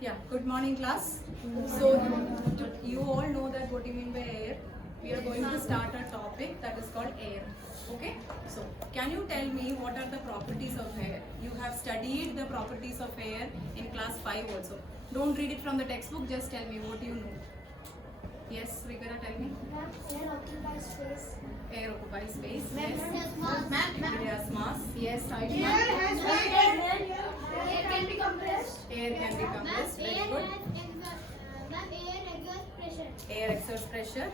Yeah, good morning class. So you all know that what you mean by air. We are going to start a topic that is called air. Okay, so can you tell me what are the properties of air? You have studied the properties of air in class 5 also. Don't read it from the textbook, just tell me what you know. Yes, Rigara, tell me. Air occupies space. Air occupies space. Yes. It has mass. Yes, Air Aisha. has weight. Air can be compressed. Air can be compressed. Very good. Air exerts pressure. Air exerts pressure.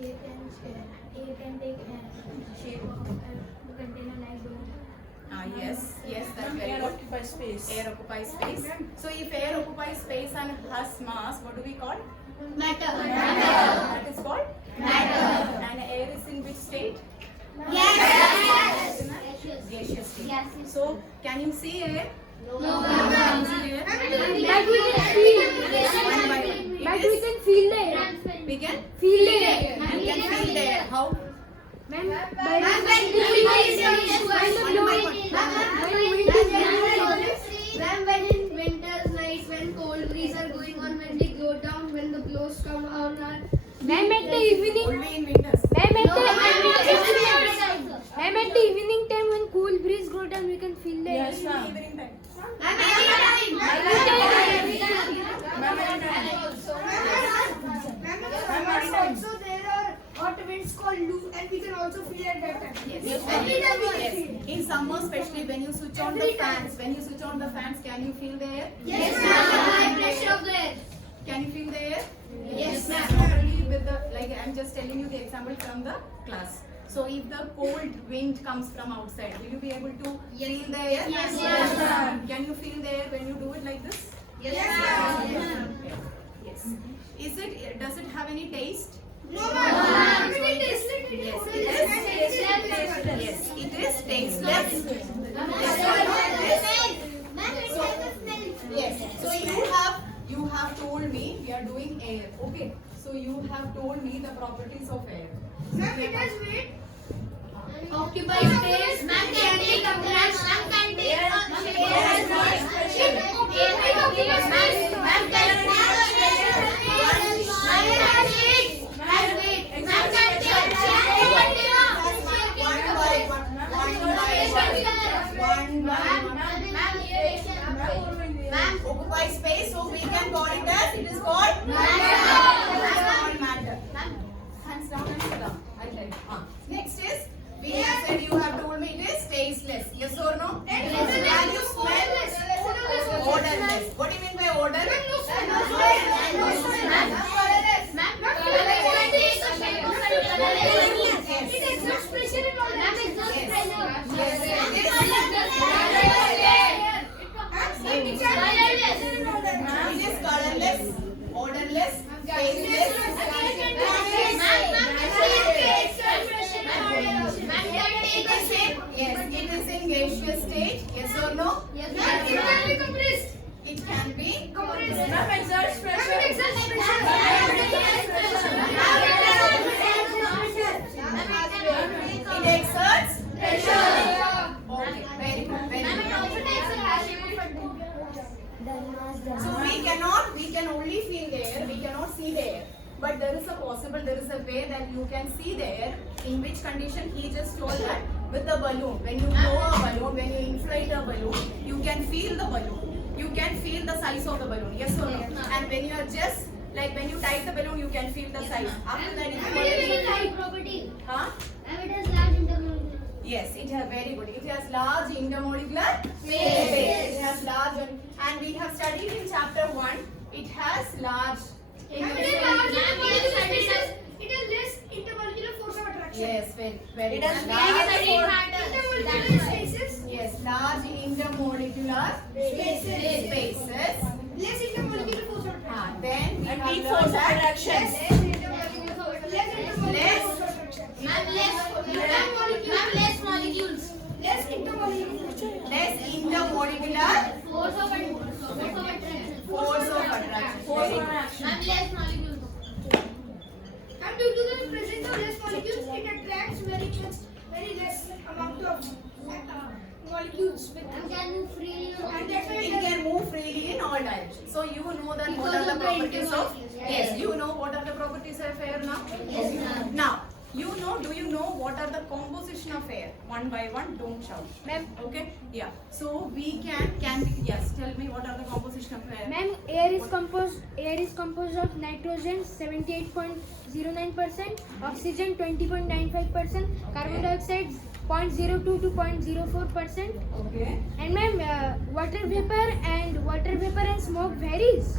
Air can take shape of a container like door. Yes, that's very Air good. occupies space. Air occupies space. So if air occupies space and has mass, what do we call? Matter. That is called Matter. And air is in which state? Yes. Gaseous state. Yes. So can you see air? No. Can you see air? But we can feel. One by one. But It we is- can feel the air. we can Feel the air. you can feel the air. How? When in winter's nights, when cold breeze are going on, when they go down, when the blows come on, Ma'am, at the evening, Only in winters. ma'am, at the evening time when cool breeze go down, we can feel the air. Yes, ma'am. Evening time. Also, there are hot winds called loo, and we can also feel at that time. Yes. In summer, especially when you switch on the fans, can you feel the air? Yes, ma'am. The pressure of the air. Can you feel the air? Yes, ma'am. Similarly with the, like I'm just telling you the example from the class. So if the cold wind comes from outside, will you be able to feel the air? Yes, ma'am. Can you feel the air when you do it like this? Yes, ma'am. Yes. Does it have any taste? No, ma'am. Yes, it is tasteless. Yes. So you have told me we are doing air. Okay. So you have told me the properties of air. Ma'am, it has weight. Occupy space. Ma'am, can take a glass. Ma'am, can take Air has Occupy space, so we can call it as it is called matter. Hands down and sit down. I like. Next is we have said you have told me it is tasteless. Yes or no? Can you smell? Odorless. What do you mean by odor? It is colorless, odorless, tasteless. Yes, it is in gaseous state. Yes or no? It can be. Ma'am, exerts pressure. It exerts pressure. Okay, very good, very good. So we can only feel the air, we cannot see the air. But there is a way that you can see the air, in which condition he just told that with the balloon. When you blow a balloon, when you inflate a balloon, you can feel the balloon. You can feel the size of the balloon, yes or no? And when you are just, like when you tie the balloon, you can feel the size. After that, huh? Yes, it has very good. It has large intermolecular space. It has large, and we have studied in chapter 1. It has large. It has less intermolecular force of attraction. Yes, very It has good. Intermolecular spaces. Yes, large intermolecular spaces. Less intermolecular force of attraction. Then we And have weak learned force of that attraction. Less intermolecular force of attraction. Less intermolecular. less intermolecular force of attraction. And due to the presence of less molecules, it attracts very less amount of molecules with move freely. It can move freely in all directions. So you know that what are the properties of yes. You know what are the properties of air now. Yes, ma'am. Now you know. Do you know what are the composition of air? One by one. Don't shout. Ma'am. Okay. Yeah. So we can we, yes. Tell me what are the composition of air. Ma'am, air is composed of nitrogen 78.09%, oxygen 20.95%, carbon dioxide 0.02 to 0.04%, Okay. and ma'am, water vapor and smoke varies.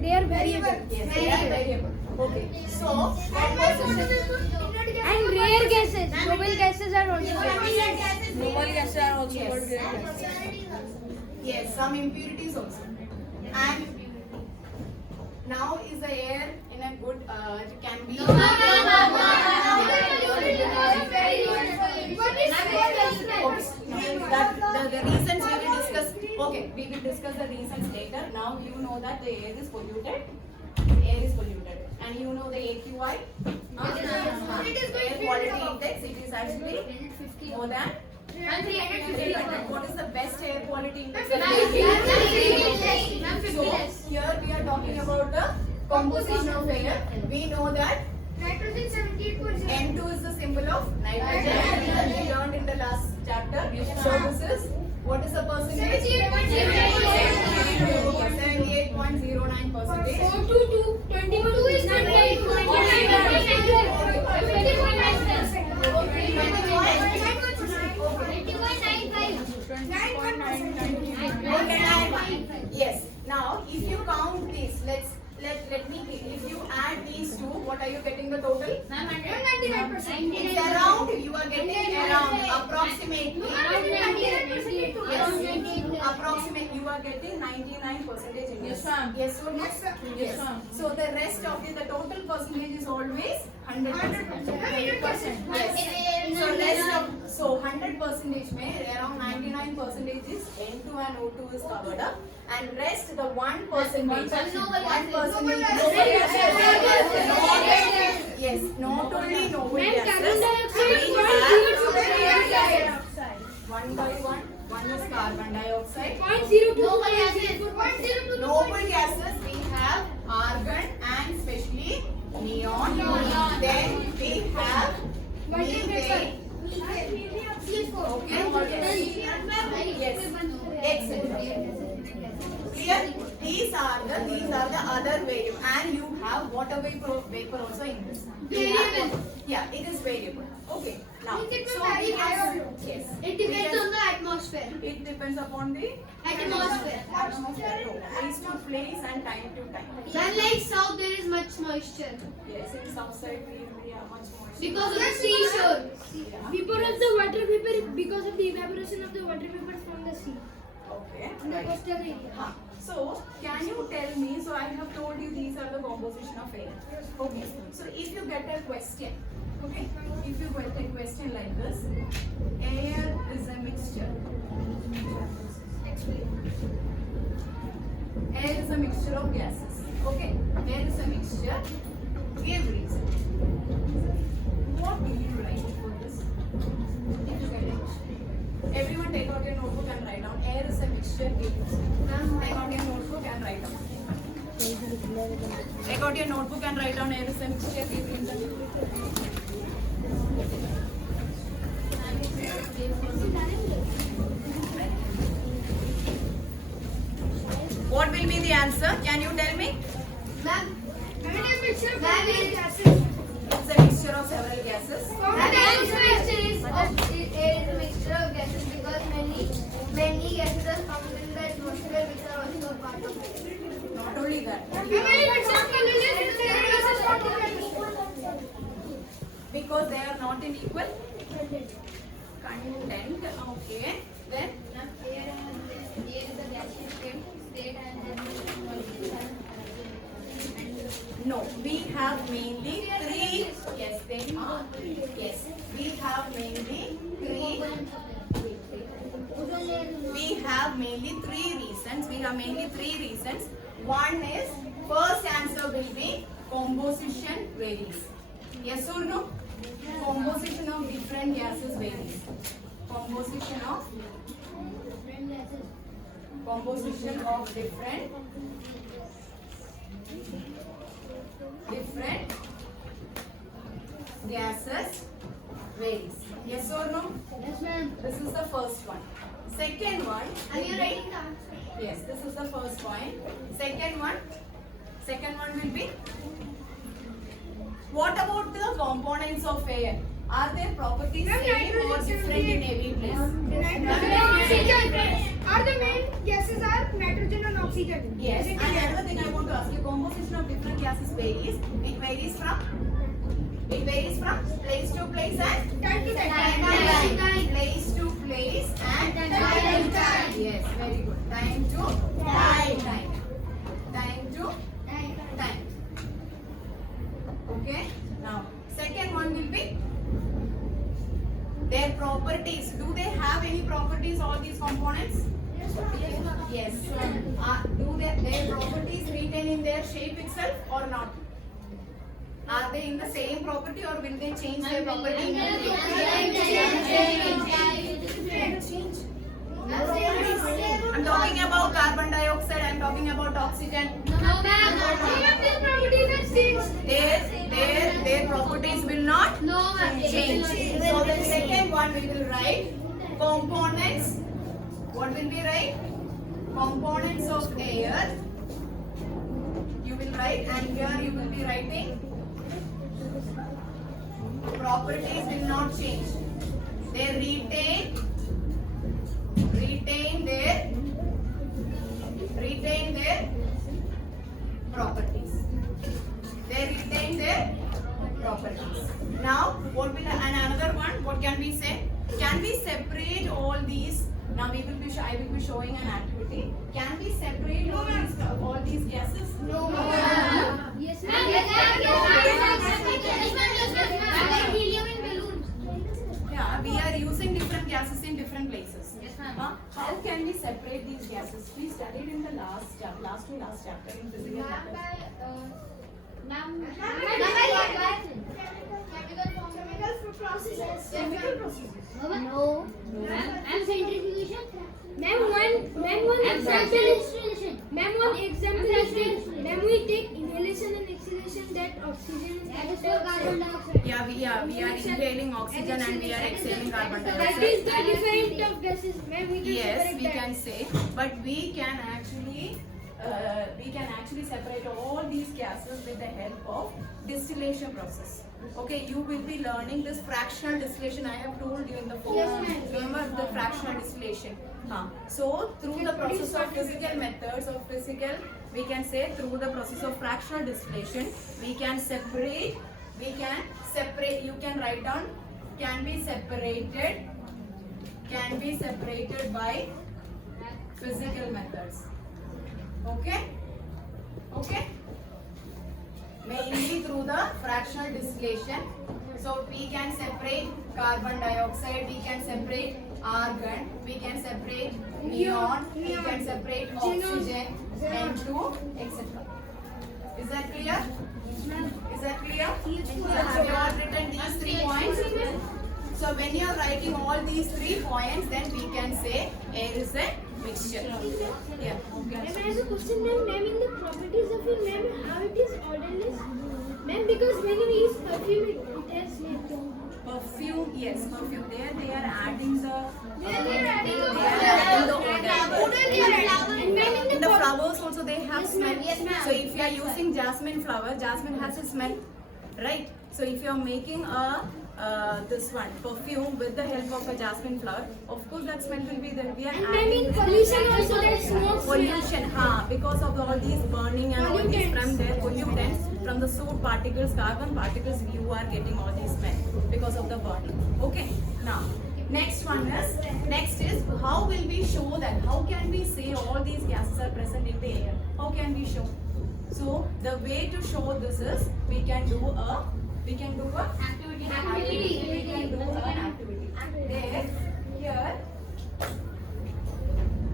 They are variable. Yes. They are variable. Okay. So composition. And rare gases, noble gases are also variable. Noble gases are also Yes. called rare gases. Yes, some impurities also. And now is the air in a good can be the reasons we will discuss. Okay, we will discuss the reasons later. Now you know that the air is polluted. Air is polluted. And you know the AQI? Air quality index, it is actually more than 300. What is the best air quality index? So here we are talking about the composition of air. We know that N2 is the symbol of nitrogen. We learned in the last chapter. So this is what is the percentage? 78.09%. Yes. Now, if you count this, let me if you add these two, what are you getting the total? It's around, you are getting around approximately. Approximately, you are getting 99% in Yes, this. ma'am. Yes or no? Yes, ma'am. So the rest of the total percentage is always 100%. 100%. Yes. So rest of 100% में around 99% is N2 and O2 is covered up, and rest the 1%. Yes, not only noble gases. One by one is carbon dioxide. Noble gases we have argon and especially neon. Then we have methane. Okay. Yes. Excellent. Clear? These are the other variable, and you have water vapor also in this. Yeah, it is variable. Okay. Now, so we have yes. It depends on the atmosphere. It depends upon the Atmosphere. place to place and time to time. Then like south there is much moisture Yes, in south side we are much more. because of the seashore. Vapor of the water vapor because of the evaporation of the water vapor from the sea Okay. in the Right. coastal area. So, can you tell me? So, I have told you these are the composition of air. Okay. So, if you get a question, okay, if you get a question like this, air is a mixture. Air is a mixture of gases. Okay. Air is a mixture. Give reason. What will you write for this? If you get a question. Everyone take out your notebook and write down. Air is a mixture. Give reason. Take out your notebook and write down. Take out your notebook and write down air is a mixture. Give reason. What will be the answer? Can you tell me? Ma'am, It's a mixture of several gases. air is a mixture of gases because many gases are found in the atmosphere which are also a part of it. Not only that. Because they are not in equal content. Okay. Then Air is a gaseous state and no, we have mainly three. Yes, they are. Yes, we have mainly three. We have mainly three reasons. One is first answer will be composition varies. Yes or no? Composition of different gases varies. Composition of Composition of different gases varies. Yes or no? Yes, ma'am. This is the first one. Second one. And you're writing the answer. Yes, this is the first point. Second one will be. What about the components of air? Are their properties same or different in every place? Are the main gases are nitrogen and oxygen? Yes. And another thing I want to ask you, composition of different gases varies. It varies from place to place and Time to Time. place to place and Time. Yes, very good. Time to time. Time to time. Okay. Now, second one will be their properties. Do they have any properties? All these components? Yes. Do their properties retain in their shape itself or not? Are they in the same property or will they change their property? Change. I'm talking about carbon dioxide. I'm talking about oxygen. Their properties will not change. So the second one we will write components. What will we write? Components of air. You will write, and here you will be writing properties will not change. They retain their properties. They retain their properties. Now, what will another one? What can we say? Can we separate all these? Now I will be showing an activity. Can we separate all these gases? No. Yes, Like helium in balloons. Yeah, we are using different gases in different places. Yes, ma'am. How can we separate these gases? We studied in the last to last chapter in physical methods. Chemical processes. Chemical processes. No. And centrifugation. one example is ma'am, we take inhalation and exhalation, that oxygen That is for carbon dioxide. Yeah, we are inhaling oxygen and we are exhaling carbon that is dioxide. the different of gases, ma'am. We can Yes, separate we that. can say, but we can actually separate all these gases with the help of distillation process. Okay, you will be learning this fractional distillation. I have told you in the form. Yes, ma'am. Remember the fractional distillation. So through the process of physical methods of physical, we can say through the process of fractional distillation, we can separate. You can write down. Can be separated by physical methods. Okay. Mainly through the fractional distillation. So we can separate carbon dioxide, we can separate argon, we can separate neon, we can separate oxygen, N2, etc. Is that clear? Is that clear? So have you all written these 3 points? So when you are writing all these 3 points, then we can say air is a mixture. Yeah. Ma'am, I have a question, ma'am, in the properties of it, ma'am, how it is orderless? Ma'am, because when we use perfume, it has smell. Perfume, yes, perfume. There they are adding the And in the flowers also they have smell. Yes, ma'am. So if you are using jasmine flower, jasmine has a smell, right? So if you are making a this one perfume with the help of a jasmine flower, of course that smell will be there. We are ma'am, adding in pollution also there's smoke. pollution, because of all these burning and all these from their pollutants, from the soot particles, carbon particles, you are getting all these smell because of the burning. Okay. Now, next is how will we show that? How can we say all these gases are present in the air? How can we show? So the way to show this is we can do an activity. There, here,